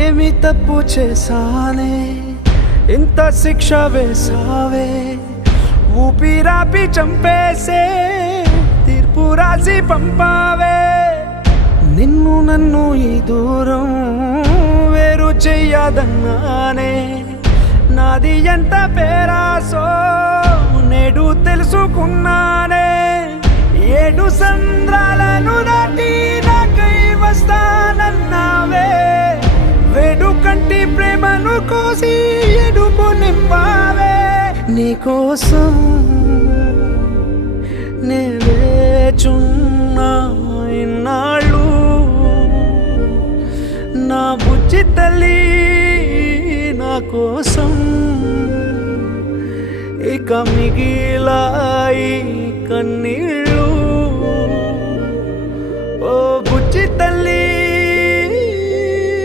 ఏమి తప్పు చేశానే ఇంత శిక్ష వేసావే ఊపిరాపి చంపేసే తీర్పు రాసి పంపావే నిన్ను నన్ను ఈ దూరం వేరు చెయ్యదన్నానే నాది ఎంత పేరాసో నేడు తెలుసుకున్నానే 7 సంద్రాలను దాటి నాకై వస్తానన్నావే వేడు కంటి ప్రేమను కోసి ఎడుపు నింపావే నీకోసం నే వేచున్నా ఇన్నాళ్ళు నా బుజ్జి తల్లి నా కోసం ఇక మిగిలాయి కన్నీళ్ళు ఓ బుజ్జి తల్లి